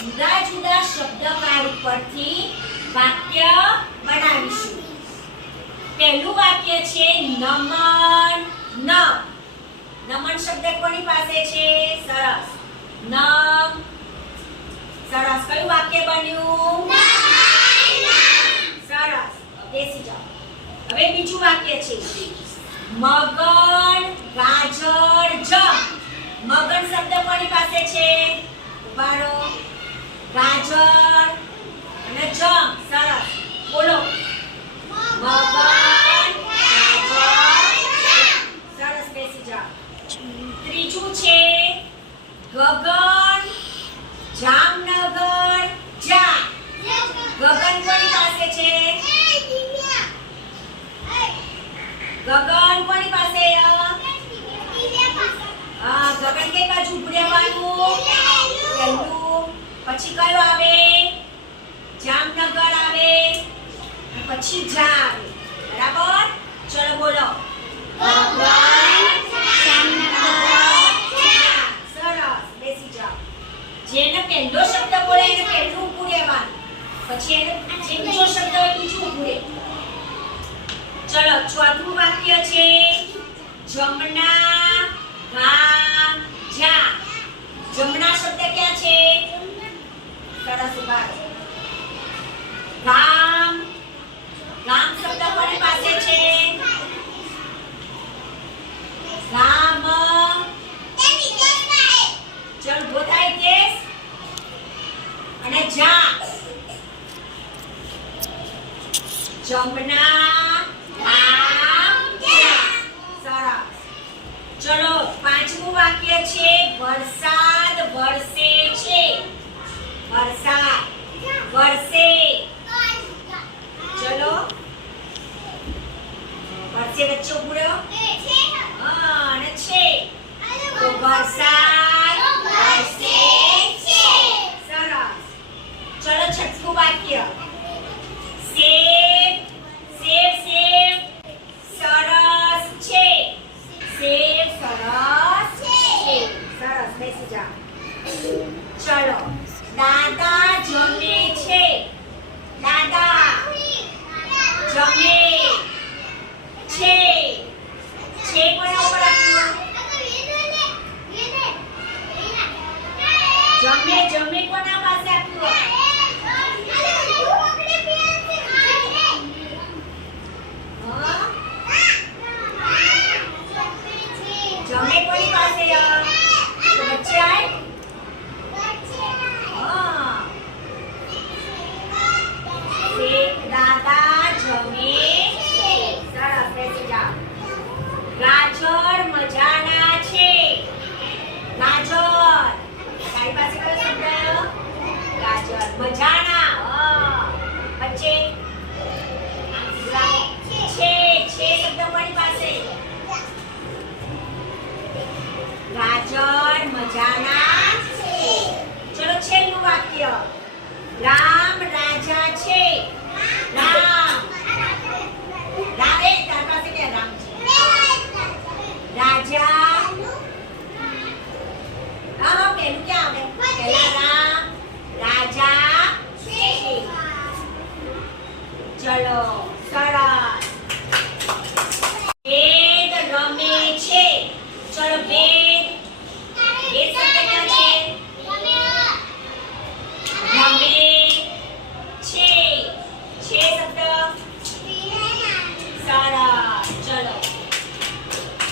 જુદા જુદા શબ્દકાર ઉપરથી વાક્ય બનાવીશું. પહેલું વાક્ય છે નમન. નમન શબ્દ કોની પાસે છે? સરસ. નમ. સરસ. કયું વાક્ય બન્યું? સરસ. બેસી જાઓ. હવે બીજું વાક્ય છે મગન ગાજર જમ. મગન શબ્દ કોની પાસે છે? ઉભારો. ગાજર અને જમ. સરસ. બોલો. મગન ગાજર. સરસ. બેસી જાઓ. ત્રીજું છે ગગન જામનગર જા. ગગન કોની પાસે છે? ગગન કોની પાસે? ગગન કઈ બાજુ ઉભું રહેવાનું? પહેલું. પછી કયો આવે? જામનગર આવે. પછી જા આવે. બરાબર? ચલો બોલો. સરસ. બેસી જાઓ. જેને પહેલો શબ્દ બોલે એને પહેલું ઉભું રહેવાનું. પછી એને જે બીજો શબ્દ હોય બીજું ઉભું રહે. ચલો ચોથું વાક્ય છે જમના ગામ જા. જમના શબ્દ ક્યાં છે? સરસ. ઉભા રહો. ગામ. ગામ શબ્દ કોની પાસે છે? ગામ. ચલ બોધાય કેસ અને જા. જમના ગામ જા. સરસ. ચલો પાંચમું વાક્ય છે વરસાદ વરસે છે. વરસાદ વરસે. ચલો વરસે વચ્ચે ઉભું રહ્યો. અને છે તો વરસાદ વરસે છે. સરસ. ચલો છઠ્ઠું વાક્ય સેબ. સેબ સેબ સરસ છે. સેબ સરસ છે. સરસ. બેસી જાઓ. ચલો દાદા જમે છે. દાદા જમે છે. છે કોના ઉપર આપ્યું? જમે જમે કોના પાસે આપ્યું? જમે કોની પાસે? વચ્ચે આય. દાદા જમે છે. સરસ. બેસી જાઓ. ગાજર મજાના છે. ગાજર. તારી પાસે કયો શબ્દ? ગાજર. મજાના. વચ્ચે છે. છે શબ્દ કોની પાસે? ગાજર મજાના છે. ચલો છેલ્લું વાક્ય રામ રાજા છે. રામ. રાવે તાર પાસે કે રામ છે. રાજા. પેલું ક્યાં આવે? પહેલા રામ રાજા છે. ચલો